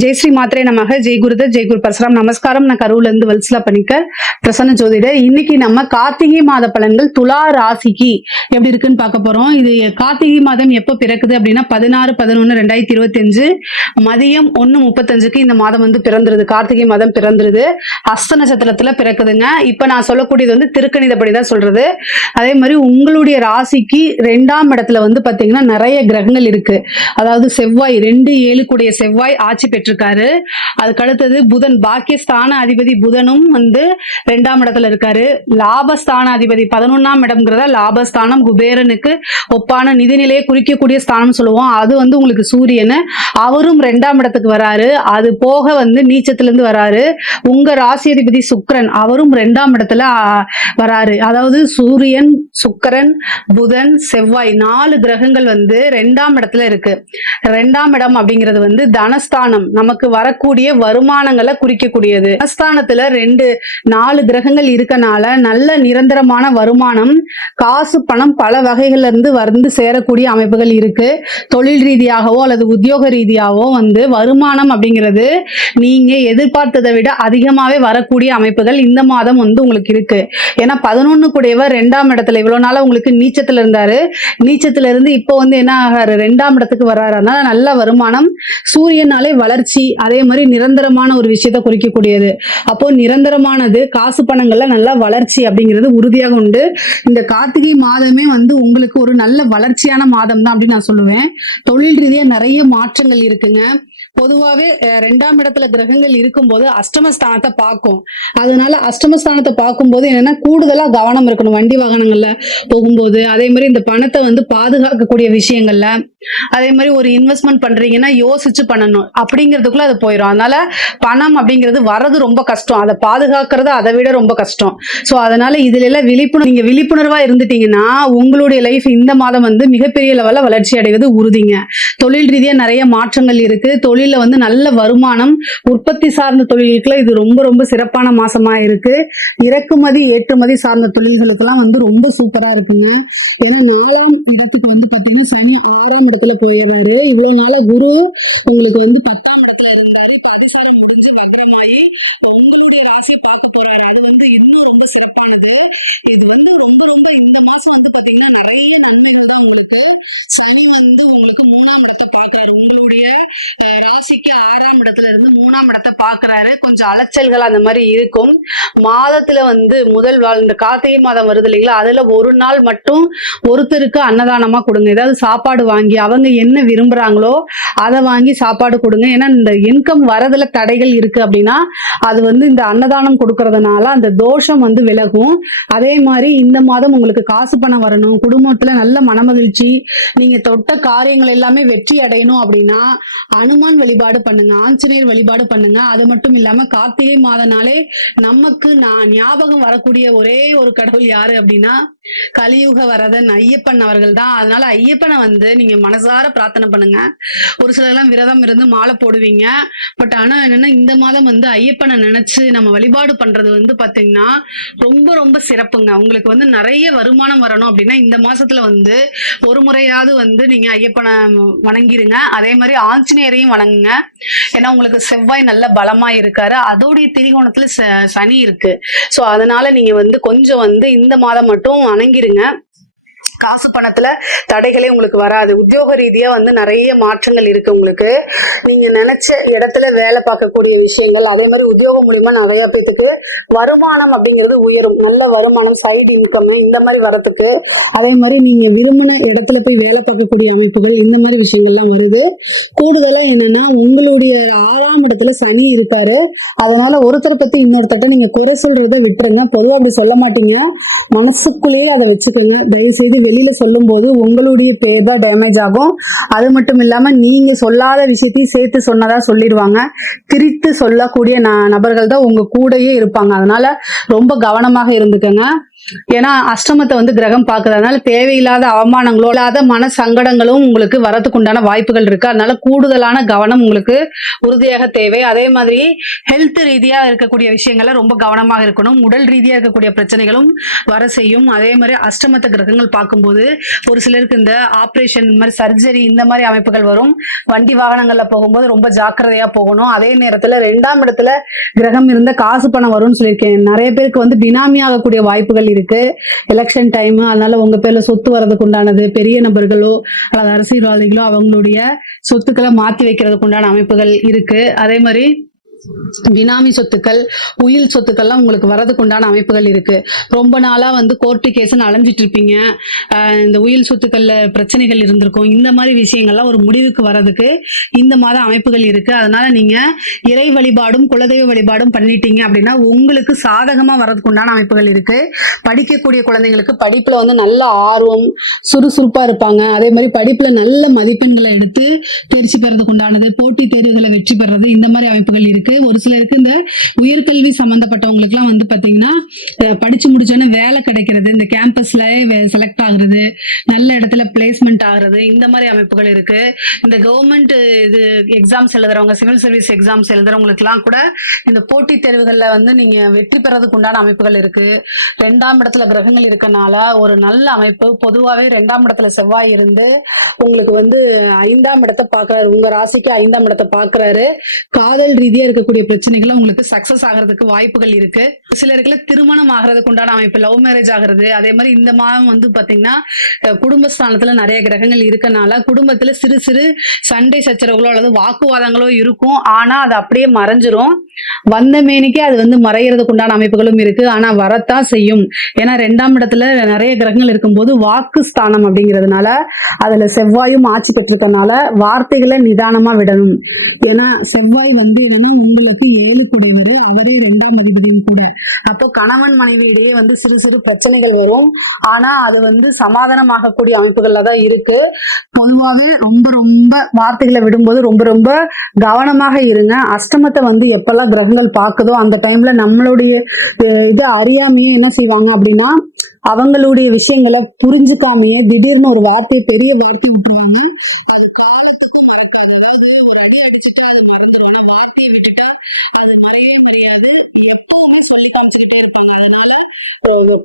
ஜெய் ஸ்ரீ மாத்ரே நமக. ஜெய் குருத ஜெய் குரு பரசுராம். நமஸ்காரம். நான் கரூர்ல இருந்து வல்சலா பண்ணிக்க பிரசன்ன ஜோதிடர் இன்னைக்கு நம்ம கார்த்திகை மாத பலன்கள் துலா ராசிக்கு எப்படி இருக்குன்னு பார்க்க போறோம். இது கார்த்திகை மாதம் எப்போ பிறக்குது அப்படின்னா பதினாறு பதினொன்னு ரெண்டாயிரத்தி இருபத்தி அஞ்சு மதியம் ஒன்னு முப்பத்தஞ்சுக்கு இந்த மாதம் வந்து பிறந்துருது. கார்த்திகை மாதம் பிறந்துருது. அஸ்த நட்சத்திரத்துல பிறக்குதுங்க. இப்போ நான் சொல்லக்கூடியது வந்து திருக்கணிதப்படி தான் சொல்றது. அதே மாதிரி உங்களுடைய ராசிக்கு ரெண்டாம் இடத்துல வந்து பாத்தீங்கன்னா நிறைய கிரகங்கள் இருக்கு. அதாவது செவ்வாய் ரெண்டு ஏழு கூடிய செவ்வாய் ஆட்சி இருக்காரு அதுக்கு அடுத்தது புதன் பாக்கியஸ்தான அதிபதி புதனும் வந்து ரெண்டாம் இடத்துல இருக்காரு. லாபஸ்தான அதிபதி பதினொன்னாம் இடம்ங்கிறத லாபஸ்தானம் குபேரனுக்கு ஒப்பான நிதிநிலையை குறிக்கக்கூடிய ஸ்தானம் சொல்லுவோம். அது வந்து உங்களுக்கு சூரியன். அவரும் ரெண்டாம் இடத்துக்கு வராரு. அது போக வந்து நீச்சத்திலிருந்து வராரு. உங்க ராசி அதிபதி சுக்கரன் அவரும் ரெண்டாம் இடத்துல வராரு. அதாவது சூரியன் சுக்கரன் புதன் செவ்வாய் நாலு கிரகங்கள் வந்து ரெண்டாம் இடத்துல இருக்கு. ரெண்டாம் இடம் அப்படிங்கிறது வந்து தனஸ்தானம். நமக்கு வரக்கூடிய வருமானங்களை குறிக்கக்கூடியது. அஸ்தானத்துல ரெண்டு நாலு கிரகங்கள் இருக்கனால நல்ல நிரந்தரமான வருமானம் காசு பணம் பல வகைகள்ல இருந்து வந்து சேரக்கூடிய அமைப்புகள் இருக்கு. தொழில் ரீதியாகவோ அல்லது உத்தியோக ரீதியாகவோ வந்து வருமானம் அப்படிங்கிறது நீங்க எதிர்பார்த்ததை விட அதிகமாவே வரக்கூடிய அமைப்புகள் இந்த மாதம் வந்து உங்களுக்கு இருக்கு. ஏன்னா பதினொன்னு கூடியவர் ரெண்டாம் இடத்துல இவ்வளவு நாளா உங்களுக்கு நீச்சத்துல இருந்தாரு. நீச்சத்துல இருந்து இப்போ வந்து என்ன ஆகாரு? ரெண்டாம் இடத்துக்கு வர்றாரு. அதனால நல்ல வருமானம். சூரியனாலே வளர்ச்சி அதே மாதிரி நிரந்தரமான ஒரு விஷயத்தை குறிக்கக்கூடியது. அப்போ நிரந்தரமானது காசு பணங்கள்ல நல்ல வளர்ச்சி அப்படிங்கிறது உறுதியாக உண்டு. இந்த கார்த்திகை மாதமே வந்து உங்களுக்கு ஒரு நல்ல வளர்ச்சியான மாதம் தான் அப்படின்னு நான் சொல்லுவேன். தொழில் ரீதியா நிறைய மாற்றங்கள் இருக்குங்க. பொதுவாவே ரெண்டாம் இடத்துல கிரகங்கள் இருக்கும்போது அஷ்டமஸ்தானத்தை பார்க்கும். அதனால அஷ்டமஸ்தானத்தை பார்க்கும்போது என்னன்னா கூடுதலா கவனம் இருக்கணும் வண்டி வாகனங்கள்ல போகும்போது. அதே மாதிரி இந்த பணத்தை வந்து பாதுகாக்கக்கூடிய விஷயங்கள்ல அதே மாதிரி ஒரு இன்வெஸ்ட்மெண்ட் பண்றீங்கன்னா யோசிச்சு பண்ணணும். அப்படிங்கிறதுக்குள்ள அது போயிடும் அதனால பணம் அப்படிங்கிறது வர்றது ரொம்ப கஷ்டம். அதை பாதுகாக்கிறது அதை விட ரொம்ப கஷ்டம். ஸோ அதனால இதுல எல்லாம் விழிப்புணர்வு நீங்க விழிப்புணர்வா இருந்துட்டீங்கன்னா உங்களுடைய லைஃப் இந்த மாதம் வந்து மிகப்பெரிய லெவலில் வளர்ச்சி அடைவது உறுதிங்க. தொழில் ரீதியா நிறைய மாற்றங்கள் இருக்கு. தொழில வந்து நல்ல வருமானம் உற்பத்தி சார்ந்த தொழில்களுக்குலாம் இது ரொம்ப ரொம்ப சிறப்பான மாசமா இருக்கு. இறக்குமதி ஏற்றுமதி சார்ந்த தொழில்களுக்கெல்லாம் வந்து ரொம்ப சூப்பரா இருக்குங்க. ஏன்னா நாலாம் இடத்துக்கு வந்து பார்த்தீங்கன்னா சனி ஆறாம் இடத்துல போயிடுறாரு இவ்வளவு நாள குரு உங்களுக்கு வந்து பத்தாம் இடத்துல இருந்தாரு இப்ப அதிசாரம் முடிஞ்சு வக்ரமாயி உங்களுடைய ராசியை பார்க்க போறாரு. அது வந்து இன்னும் ரொம்ப சிறப்பானது இது வந்து ரொம்ப ரொம்ப இந்த மாசம் வந்து பாத்தீங்கன்னா நிறைய நன்மைகள் தான் உங்களுக்கு சனி வந்து உங்களுக்கு மூணாம் இடத்தை பார்க்கறாரு உங்களுடைய அஹ், ராசிக்கு ஆறாம் இடத்துல இருந்து மூணாம் இடத்தை பாக்குறாரு கொஞ்சம் அலைச்சல்கள் அந்த மாதிரி இருக்கும். மாதத்துல வந்து முதல் வாழ் இந்த கார்த்திகை மாதம் வருது இல்லைங்களா? அதுல ஒரு நாள் மட்டும் ஒருத்தருக்கு அன்னதானமா கொடுங்க. ஏதாவது சாப்பாடு வாங்கி அவங்க என்ன விரும்புறாங்களோ அதை வாங்கி சாப்பாடு கொடுங்க. ஏன்னா இந்த இன்கம் வரதுல தடைகள் இருக்கு அப்படின்னா அது வந்து இந்த அன்னதானம் கொடுக்கறதுனால அந்த தோஷம் வந்து விலகும். அதே மாதிரி இந்த மாதம் உங்களுக்கு காசு பணம் வரணும். குடும்பத்துல நல்ல மனமகிழ்ச்சி. நீங்க தொட்ட காரியங்கள் எல்லாமே வெற்றி அடையணும் அப்படின்னா அனுமான் வழிபாடு பண்ணுங்க. ஆஞ்சநேயர் வழிபாடு பண்ணுங்க. அது மட்டும் இல்லாம கார்த்திகை மாதனாலே நமக்கு நான் ஞாபகம் வரக்கூடிய ஒரே ஒரு கடவுள் யாரு அப்படின்னா கலியுக வரதன் ஐயப்பன் அவர்கள் தான். அதனால ஐயப்பனை வந்து நீங்க மனசார பிரார்த்தனை பண்ணுங்க. ஒரு சிலர் எல்லாம் விரதம் இருந்து மாலை போடுவீங்க. பட் ஆனா என்னன்னா இந்த மாதம் வந்து ஐயப்பனை நினைச்சு நம்ம வழிபாடு பண்றது வந்து பாத்தீங்கன்னா ரொம்ப ரொம்ப சிறப்புங்க. உங்களுக்கு வந்து நிறைய வருமானம் வரணும் அப்படின்னா இந்த மாசத்துல வந்து ஒரு முறையாவது வந்து நீங்க ஐயப்பனை வணங்கிருங்க. அதே மாதிரி ஆஞ்சநேயரையும் வணங்குங்க. ஏன்னா உங்களுக்கு செவ்வாய் நல்ல பலமா இருக்காரு. அதோடைய திரிகோணத்துல ச- சனி இருக்கு. சோ அதனால நீங்க வந்து கொஞ்சம் வந்து இந்த மாதம் மட்டும் வணங்கிருங்க. காசு பணத்துல தடைகளே உங்களுக்கு வராது. உத்தியோக ரீதியா வந்து நிறைய மாற்றங்கள் இருக்கு உங்களுக்கு. நீங்க நினைச்ச இடத்துல வேலை பார்க்கக்கூடிய விஷயங்கள் அதே மாதிரி உத்தியோகம் மூலியமா நிறைய பேத்துக்கு வருமானம் அப்படிங்கிறது உயரும். நல்ல வருமானம் சைடு இன்கம் இந்த மாதிரி வர்றதுக்கு. அதே மாதிரி நீங்க விரும்பின இடத்துல போய் வேலை பார்க்கக்கூடிய அமைப்புகள் இந்த மாதிரி விஷயங்கள்லாம் வருது. கூடுதலா என்னன்னா உங்களுடைய ஆறாம் இடத்துல சனி இருக்காரு. அதனால ஒருத்தரை பத்தி இன்னொருத்தட்ட நீங்க குறை சொல்றதை விட்டுருங்க. பொதுவா அப்படி சொல்ல மாட்டீங்க. மனசுக்குள்ளேயே அதை வச்சுக்கோங்க. தயவு செய்து வெளியில சொல்லும் போது உங்களுடைய பேர் தான் டேமேஜ் ஆகும். அது மட்டும் இல்லாம நீங்க சொல்லாத விஷயத்தையும் சேர்த்து சொன்னதா சொல்லிடுவாங்க. திரித்து சொல்லக்கூடிய ந- நபர்கள் தான் உங்க கூடயே இருப்பாங்க. அதனால ரொம்ப கவனமாக இருந்துக்கங்க. ஏன்னா அஷ்டமத்தை வந்து கிரகம் பார்க்குது. அதனால தேவையில்லாத அவமானங்களோ இல்லாத மன சங்கடங்களும் உங்களுக்கு வரத்துக்கு உண்டான வாய்ப்புகள் இருக்கு. அதனால கூடுதலான கவனம் உங்களுக்கு உறுதியாக தேவை. அதே மாதிரி ஹெல்த் ரீதியா இருக்கக்கூடிய விஷயங்கள்ல ரொம்ப கவனமாக இருக்கணும். உடல் ரீதியா இருக்கக்கூடிய பிரச்சனைகளும் வர செய்யும். அதே மாதிரி அஷ்டமத்த கிரகங்கள் பார்க்கும்போது வரும்போது ஒரு சிலருக்கு இந்த ஆப்ரேஷன் இந்த மாதிரி சர்ஜரி இந்த மாதிரி அமைப்புகள் வரும். வண்டி வாகனங்கள்ல போகும்போது ரொம்ப ஜாக்கிரதையா போகணும். அதே நேரத்துல ரெண்டாம் இடத்துல கிரகம் இருந்த காசு பணம் வரும்னு சொல்லியிருக்கேன். நிறைய பேருக்கு வந்து பினாமி ஆகக்கூடிய வாய்ப்புகள் இருக்கு. எலெக்ஷன் டைம் அதனால உங்க பேர்ல சொத்து வர்றதுக்கு உண்டானது பெரிய நபர்களோ அல்லது அரசியல்வாதிகளோ அவங்களுடைய சொத்துக்களை மாத்தி வைக்கிறதுக்கு உண்டான அமைப்புகள் இருக்கு. அதே மாதிரி பினாமி சொத்துக்கள் உயில் சொத்துக்கள்லாம் உங்களுக்கு வரதுக்கு உண்டான அமைப்புகள் இருக்கு. ரொம்ப நாளா வந்து கோர்ட்டு கேஸ் அலைஞ்சிட்டு இருப்பீங்க. ஆஹ் இந்த உயில் சொத்துக்கள்ல பிரச்சனைகள் இருந்திருக்கும். இந்த மாதிரி விஷயங்கள்லாம் ஒரு முடிவுக்கு வர்றதுக்கு இந்த மாத அமைப்புகள் இருக்கு. அதனால நீங்க இறை வழிபாடும் குலதெய்வ வழிபாடும் பண்ணிட்டீங்க அப்படின்னா உங்களுக்கு சாதகமா வர்றதுக்கு உண்டான அமைப்புகள் இருக்கு. படிக்கக்கூடிய குழந்தைங்களுக்கு படிப்புல வந்து நல்ல ஆர்வம் சுறுசுறுப்பா இருப்பாங்க. அதே மாதிரி படிப்புல நல்ல மதிப்பெண்களை எடுத்து தேர்ச்சி பெறதுக்கு உண்டானது போட்டி தேர்வுகளை வெற்றி பெறது இந்த மாதிரி அமைப்புகள் இருக்கு. ஒரு சிலருக்கு இந்த உயர்கல்வி சம்பந்தப்பட்டவங்களுக்குலாம் வந்து பாத்தீங்கன்னா படிச்சு முடிச்சோன்னே வேலை கிடைக்கிறது இந்த கேம்பஸ்ல செலக்ட் ஆகுறது நல்ல இடத்துல பிளேஸ்மெண்ட் ஆகுறது இந்த மாதிரி அமைப்புகள் இருக்கு. இந்த கவர்மெண்ட் இது எக்ஸாம்ஸ் எழுதுறவங்க சிவில் சர்வீஸ் எக்ஸாம்ஸ் எழுதுறவங்களுக்குலாம் கூட இந்த போட்டித் தேர்வுகள்ல வந்து நீங்க வெற்றி பெறதுக்கு உண்டான அமைப்புகள் இருக்கு. ரெண்டாம் இடத்துல கிரகங்கள் இருக்கனால ஒரு நல்ல அமைப்பு. பொதுவாகவே ரெண்டாம் இடத்துல செவ்வாய் இருந்து உங்களுக்கு வந்து ஐந்தாம் இடத்தை பார்க்கறாரு உங்க ராசிக்கு ஐந்தாம் இடத்தை பார்க்கறாரு காதல் ரீதியா இருக்கக்கூடிய பிரச்சனைகள் உங்களுக்கு சக்சஸ் ஆகிறதுக்கு வாய்ப்புகள் இருக்கு. சிலருக்குல திருமணம் ஆகிறதுக்கு உண்டான அமைப்பு லவ் மேரேஜ் ஆகிறது அதே மாதிரி இந்த மாதம் வந்து பாத்தீங்கன்னா குடும்பஸ்தானத்துல நிறைய கிரகங்கள் இருக்கனால குடும்பத்துல சிறு சிறு சண்டை சச்சரவுகளோ அல்லது வாக்குவாதங்களோ இருக்கும். ஆனா அது அப்படியே மறைஞ்சிரும். வந்த மேனிக்கே அது வந்து மறையறதுக்கு உண்டான அமைப்புகளும் இருக்கு. ஆனா வரத்தான் செய்யும். ஏன்னா ரெண்டாம் இடத்துல நிறைய கிரகங்கள் இருக்கும்போது வாக்கு ஸ்தானம் அப்படிங்கிறதுனால அதுல செவ்வாயும் ஆட்சி பெற்றிருக்கனால வார்த்தைகளை நிதானமா விடணும். ஏன்னா செவ்வாய் வந்து என்னன்னா பெண்களுக்கு ஏழு கூடியவர் அவரே இரண்டாம் அதிபதியும் கூட. அப்போ கணவன் மனைவியிடையே வந்து சிறு சிறு பிரச்சனைகள் வரும். ஆனா அது வந்து சமாதானமாகக்கூடிய அமைப்புகள்ல தான் இருக்கு. பொதுவாகவே ரொம்ப ரொம்ப வார்த்தைகளை விடும்போது ரொம்ப ரொம்ப கவனமாக இருங்க. அஷ்டமத்தை வந்து எப்பெல்லாம் கிரகங்கள் பார்க்குதோ அந்த டைம்ல நம்மளுடைய இது அறியாமையே என்ன செய்வாங்க அப்படின்னா அவங்களுடைய விஷயங்களை புரிஞ்சுக்காமையே திடீர்னு ஒரு வார்த்தையை பெரிய வார்த்தை விட்டுருவாங்க.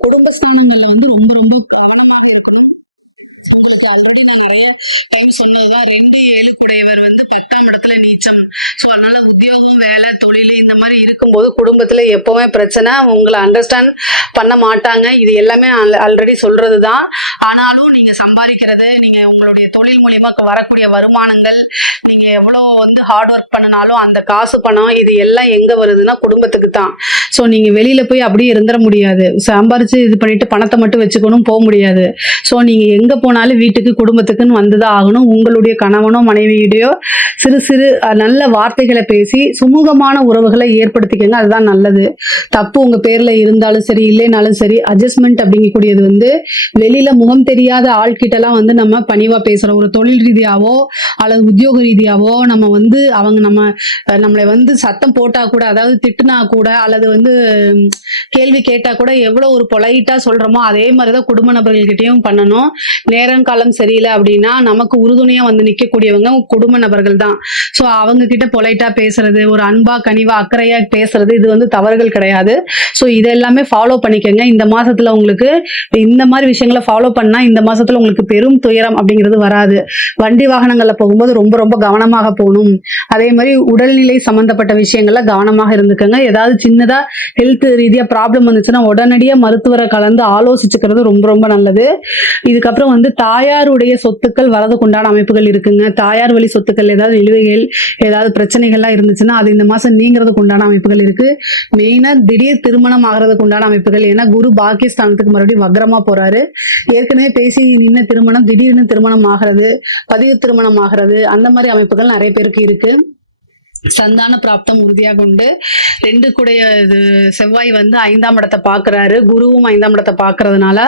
குடும்ப ஸ்தானங்கள்ல வந்து ரொம்ப ரொம்ப கவனமாக இருக்கணும். உங்களுக்கு ஆல்ரெடி நான் நிறைய டைம் சொன்னதுதான். ரெண்டு ஏழுக்குடையவர் வந்து பத்தாம் இடத்துல நீச்சம். ஸோ அதனால உத்தியோகம் வேலை தொழில் இந்த மாதிரி இருக்கும்போது குடும்பத்துல எப்பவுமே பிரச்சனை. உங்களை அண்டர்ஸ்டாண்ட் பண்ண மாட்டாங்க. இது எல்லாமே ஆல்ரெடி சொல்றது தான் ஆனாலும் நீங்க சம்பாதிக்கிறது நீங்க உங்களுடைய தொழில் மூலியமா வரக்கூடிய வருமானங்கள் நீங்க எவ்வளவு வந்து ஹார்ட் ஒர்க் பண்ணினாலும் அந்த காசு பணம் இது எல்லாம் எங்க வருதுன்னா குடும்பத்துக்கு தான். ஸோ நீங்க வெளியில போய் அப்படியே இருந்துட முடியாது. சம்பாரிச்சு இது பண்ணிட்டு பணத்தை மட்டும் வச்சுக்கணும் போக முடியாது. ஸோ நீங்க எங்க போனாலும் வீட்டுக்கு குடும்பத்துக்குன்னு வந்துதான் ஆகணும். உங்களுடைய கணவனோ மனைவியுடையோ சிறு சிறு நல்ல வார்த்தைகளை பேசி சுமூகமான உறவுகளை ஏற்படுத்திக்கங்க. அதுதான் நல்லது. தப்பு உங்க பேர்ல இருந்தாலும் சரி இல்லைனாலும் சரி அட்ஜஸ்ட்மெண்ட் அப்படிங்கக்கூடியது வந்து வெளியில முகம் தெரியாத ஆள்கிட்டலாம் வந்து நம்ம பணிவா பேசுறோம். ஒரு தொழில் ரீதியாவோ அல்லது உத்தியோக ரீதியாவோ நம்ம வந்து அவங்க நம்ம நம்மளை வந்து சத்தம் போட்டா கூட அதாவது திட்டுனா கூட அல்லது வந்து கேள்வி கேட்டா கூட எவ்வளவு ஒரு பொலைட்டா சொல்றோமோ அதே மாதிரிதான் குடும்ப நபர்கள்கிட்டயும் பண்ணணும். நேரம் காலம் சரியில்லை அப்படின்னா நமக்கு உறுதுணையா வந்து நிக்கக்கூடியவங்க குடும்ப நபர்கள் தான். ஸோ அவங்க கிட்ட பொலைட்டா பேசுறது ஒரு அன்பா கனிவா அக்கறையா பேசுறது இது வந்து தவறுகள் கிடையாது. ஸோ இதெல்லாமே ஃபாலோ பண்ணிக்கோங்க. இந்த மாசத்துல உங்களுக்கு இந்த மாதிரி விஷயங்களை ஃபாலோ பண்ணா இந்த மாசத்துல உங்களுக்கு பெரும் துயரம் அப்படிங்கிறது வராது. வண்டி வாகனங்கள்ல போகும்போது ரொம்ப ரொம்ப கவனமாக போகணும். அதே மாதிரி உடல்நிலை சம்பந்தப்பட்ட விஷயங்கள்ல கவனமாக இருந்துக்கோங்க. ஏதாவது சின்னதா ஹெல்த் ரீதியா ப்ராப்ளம் வந்துச்சுன்னா உடனடியாக மருத்துவரை கலந்து ஆலோசிச்சுக்கிறது ரொம்ப ரொம்ப நல்லது. இதுக்கப்புறம் வந்து தாயாருடைய சொத்துக்கள் வரதுக்கு உண்டான அமைப்புகள் இருக்குங்க. தாயார் வழி சொத்துக்கள் ஏதாவது நிலுவைகள் ஏதாவது பிரச்சனைகள்லாம் இருந்துச்சுன்னா அது இந்த மாசம் நீங்கிறதுக்கு உண்டான அமைப்புகள் இருக்கு. மெயினா திடீர் திருமணம் ஆகிறதுக்கு உண்டான அமைப்புகள். ஏன்னா குரு பாகிஸ்தானத்துக்கு மறுபடியும் வக்ரமா போறாரு. ஏற்கனவே பேசி நின்ன திருமணம் திடீர்னு திருமணம் ஆகிறது பதிவு திருமணம் ஆகிறது அந்த மாதிரி அமைப்புகள் நிறைய பேருக்கு இருக்கு. சந்தான பிராப்தம் உறுதியாக உண்டு. ரெண்டு கூடைய இது செவ்வாய் வந்து ஐந்தாம் இடத்தை பார்க்கறாரு. குருவும் ஐந்தாம் இடத்தை பார்க்கறதுனால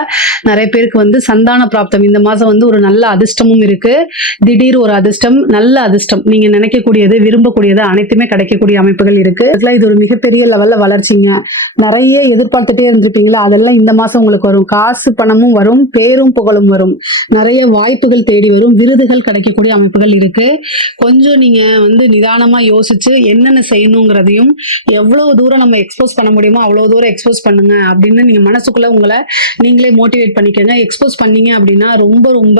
நிறைய பேருக்கு வந்து சந்தான பிராப்தம். இந்த மாசம் வந்து ஒரு நல்ல அதிர்ஷ்டமும் இருக்கு. திடீர் ஒரு அதிர்ஷ்டம் நல்ல அதிர்ஷ்டம். நீங்க நினைக்கக்கூடியது விரும்பக்கூடியது அனைத்துமே கிடைக்கக்கூடிய அமைப்புகள் இருக்கு. அதுல இது ஒரு மிகப்பெரிய லெவல்ல வளர்ச்சிங்க. நிறைய எதிர்பார்த்துட்டே இருந்திருப்பீங்களா? அதெல்லாம் இந்த மாசம் உங்களுக்கு வரும். காசு பணமும் வரும். பேரும் புகழும் வரும். நிறைய வாய்ப்புகள் தேடி வரும். விருதுகள் கிடைக்கக்கூடிய அமைப்புகள் இருக்கு. கொஞ்சம் நீங்க வந்து நிதானமா யோசி யோசிச்சு என்னென்ன செய்யணுங்கிறதையும் எவ்வளவு தூரம் நம்ம எக்ஸ்போஸ் பண்ண முடியுமோ அவ்வளவு தூரம் எக்ஸ்போஸ் பண்ணுங்க அப்படின்னு நீங்க மனசுக்குள்ள உங்களை நீங்களே மோட்டிவேட் பண்ணிக்கோங்க. எக்ஸ்போஸ் பண்ணீங்க அப்படின்னா ரொம்ப ரொம்ப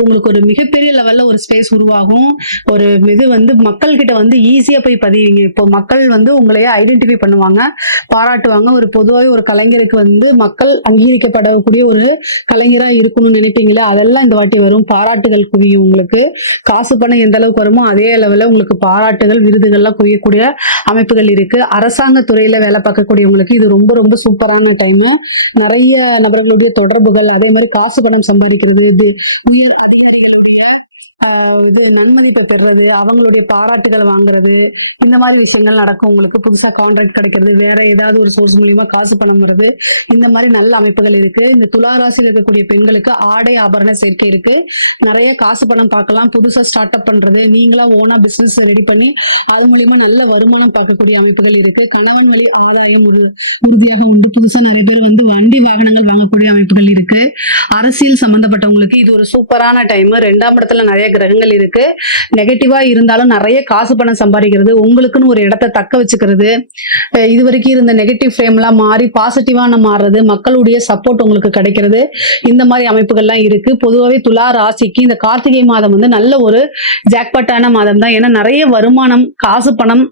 உங்களுக்கு ஒரு மிகப்பெரிய லெவல்ல ஒரு ஸ்பேஸ் உருவாகும். ஒரு இது வந்து மக்கள் கிட்ட வந்து ஈஸியா போய் பதிவீங்க. இப்போ மக்கள் வந்து உங்களையே ஐடென்டிஃபை பண்ணுவாங்க பாராட்டுவாங்க. ஒரு பொதுவாக ஒரு கலைஞருக்கு வந்து மக்கள் அங்கீகரிக்கப்படக்கூடிய ஒரு கலைஞரா இருக்கணும்னு நினைப்பீங்களே? அதெல்லாம் இந்த வாட்டி வரும். பாராட்டுகள் குவியும் உங்களுக்கு. காசு பணம் எந்த அளவுக்கு வருமோ அதே அளவுல உங்களுக்கு பாராட்டுகள் விருது விருதுகள்லாம் குவியக்கூடிய அமைப்புகள் இருக்கு. அரசாங்க துறையில வேலை பார்க்கக்கூடியவங்களுக்கு இது ரொம்ப ரொம்ப சூப்பரான டைம் நிறைய நபர்களுடைய தொடர்புகள் அதே மாதிரி காசு பணம் சம்பாதிக்கிறது இது உயர் அதிகாரிகளுடைய இது நன்மதிப்பை பெறுறது அவங்களுடைய பாராட்டுகள் வாங்குறது இந்த மாதிரி விஷயங்கள் நடக்கும். உங்களுக்கு புதுசா கான்ட்ராக்ட் கிடைக்கிறது வேற ஏதாவது ஒரு சோர்ஸ் மூலியமா காசு பணம் வருது. இந்த மாதிரி நல்ல அமைப்புகள் இருக்கு. இந்த துலா ராசியில் இருக்கக்கூடிய பெண்களுக்கு ஆடை ஆபரண சேர்க்கை இருக்கு. நிறைய காசு பணம் பார்க்கலாம். புதுசா ஸ்டார்ட் அப் பண்றது. நீங்களா ஓனா பிசினஸ் ரெடி பண்ணி அது மூலியமா நல்ல வருமானம் பார்க்கக்கூடிய அமைப்புகள் இருக்கு. கணவன் வழி ஆதாயம் ஒரு உறுதியாக உண்டு. புதுசா நிறைய பேர் வந்து வண்டி வாகனங்கள் வாங்கக்கூடிய அமைப்புகள் இருக்கு. அரசியல் சம்பந்தப்பட்டவங்களுக்கு இது ஒரு சூப்பரான டைம் ரெண்டாம் இடத்துல நிறைய கிரகங்கள் இருக்கு. நெகட்டிவா இருந்தாலும் நிறைய காசு பணம் சம்பாதிக்கிறது உங்களுக்குன்னு ஒரு இடத்த தக்க வச்சுக்கிறது. இது வரைக்கும் இருந்த நெகட்டிவ் ஃப்ரேம்லாம் மாறி பாசிட்டிவான மாறுறது மக்களுடைய சப்போர்ட் உங்களுக்கு கிடைக்கிறது. இந்த மாதிரி அமைப்புகள்லாம் இருக்கு. பொதுவாகவே துலா ராசிக்கு இந்த கார்த்திகை மாதம் வந்து நல்ல ஒரு ஜாக்பாட்டான மாதம் தான் ஏன்னா நிறைய வருமானம் காசு பணம்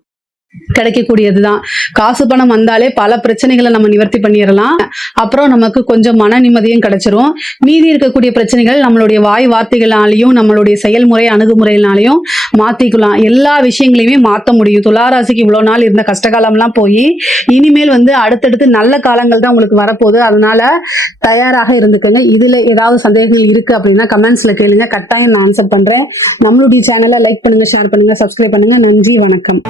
கிடைக்கக்கூடியதுதான். காசு பணம் வந்தாலே பல பிரச்சனைகளை நம்ம நிவர்த்தி பண்ணிடலாம். அப்புறம் நமக்கு கொஞ்சம் மன நிம்மதியும் கிடைச்சிரும். மீதி இருக்கக்கூடிய பிரச்சனைகள் நம்மளுடைய வாய் வார்த்தைகளாலையும் நம்மளுடைய செயல்முறை அணுகுமுறையினாலையும் மாத்திக்கலாம். எல்லா விஷயங்களையுமே மாற்ற முடியும். துளாராசிக்கு இவ்வளோ நாள் இருந்த கஷ்டகாலம்லாம் போய் இனிமேல் வந்து அடுத்தடுத்து நல்ல காலங்கள் தான் உங்களுக்கு வரப்போகுது. அதனால தயாராக இருந்துக்கங்க. இதுல ஏதாவது சந்தேகங்கள் இருக்கு அப்படின்னா கமெண்ட்ஸ்ல கேளுங்க. கட்டாயம் நான் ஆன்சர் பண்றேன். நம்மளுடைய சேனலை லைக் பண்ணுங்க ஷேர் பண்ணுங்க சப்ஸ்கிரைப் பண்ணுங்க. நன்றி வணக்கம்.